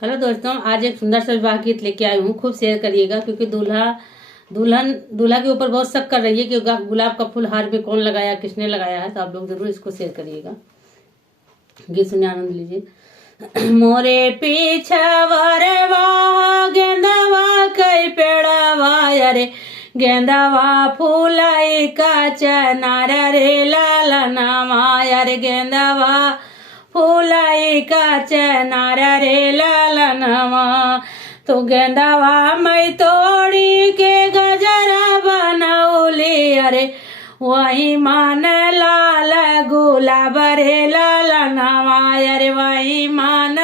Hello दोस्तों, आज एक सुंदर सा विवाह गीत लेके आई हूँ। खूब शेयर करिएगा क्योंकि दूल्हा के ऊपर बहुत शक कर रही है कि गुलाब का फूल हार में कौन लगाया, किसने लगाया है। तो आप लोग जरूर इसको शेयर करिएगा। गीत सुनिए, आनंद लीजिए। मोरे पीछे वरवा गेंदवा कई पेड़वा अरे गेंदवा फूलाई का चनार रे लालनावा अरे गेंदवा फूलाई का चनार रे लालनावा। तो गेंदवा मैं तोड़ी के गजरा बनौली अरे वही मान लाल गुलाब रे लालनावा अरे वही मान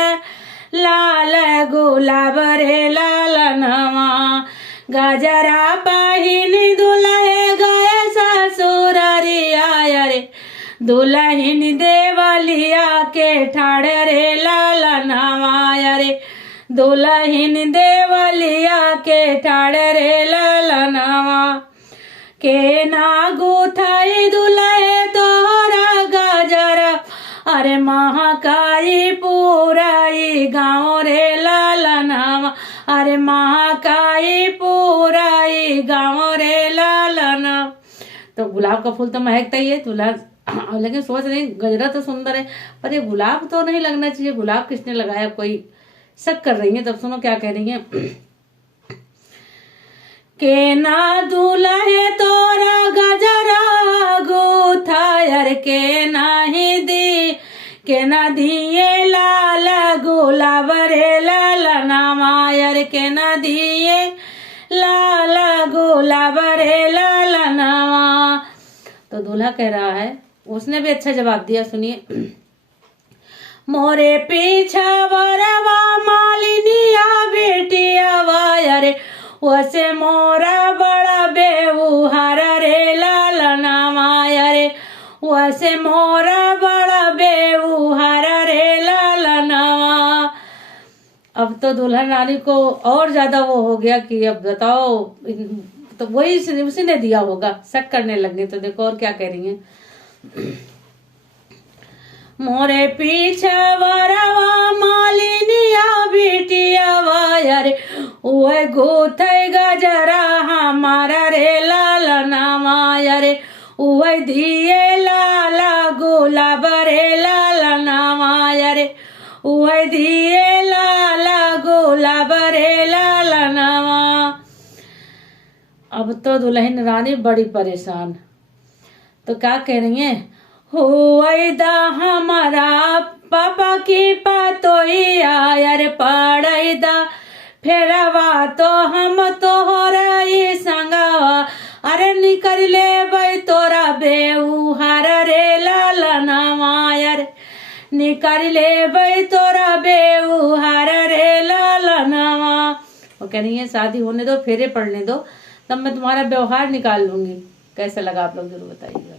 लाल गुलाब रे लालनावा। गजरा पहिनी दुल्हे गए ससुररिया अरे दुल्हन देवलिया के ठाड़ रे लालनावा अरे दुल्हन देवलिया के ठाड़ रे लालनावा। के ना गुथाई दुल्हे तोहरा गजरा अरे महाकाई पूराई गाँव रे लालनावा अरे महाकाई पूराई गाँव रे लालनावा। तो गुलाब का फूल तो महकता ही है दूल्हा, लेकिन सोच रही गजरा तो सुंदर है पर ये गुलाब तो नहीं लगना चाहिए। गुलाब किसने लगाया, कोई शक कर रही है। तब सुनो क्या कह रही है। के ना दूल्हे तोरा गजरा गुथा यार के ना दिए लाल गुलाब रे लालनावा यार के ना दिए लाल गुलाब रे लालनावा। तो दूल्हा कह रहा है, उसने भी अच्छा जवाब दिया, सुनिए। मोरे पीछा वरवा मालिनिया बेटिया वायरे वसे मोरा बड़ा बेवहार रे लालनावा अरे वसे मोरा बड़ा बेवहार रे लालनावा। अब तो दुल्हन रानी को और ज्यादा वो हो गया कि अब बताओ, तो वही उसी ने दिया होगा, शक करने लगे। तो देखो और क्या कह रही है। मोरे पीछे वरवा मालिनिया बेटिया वायर ओए गोथे गजरा हमारा रे लालनावा अरे ओए दिए लाला गुलाब रे लालनावा अरे ओए दिए लाला गुलाब रे लालनावा। अब तो दुल्हन रानी बड़ी परेशान। तो क्या कह रही है। होइदा हमारा पापा की पातोइया यार पड़ैदा फेरवा तो हम तोहरा संगवा अरे निकल ले तोरा बेउहार रे लालनावा यार निकल ले तोरा बेउहार रे लालनावा। वो कह रही है शादी होने दो, फेरे पड़ने दो, तब मैं तुम्हारा व्यवहार निकाल लूंगी। कैसा लगा आप लोग जरूर बताइएगा।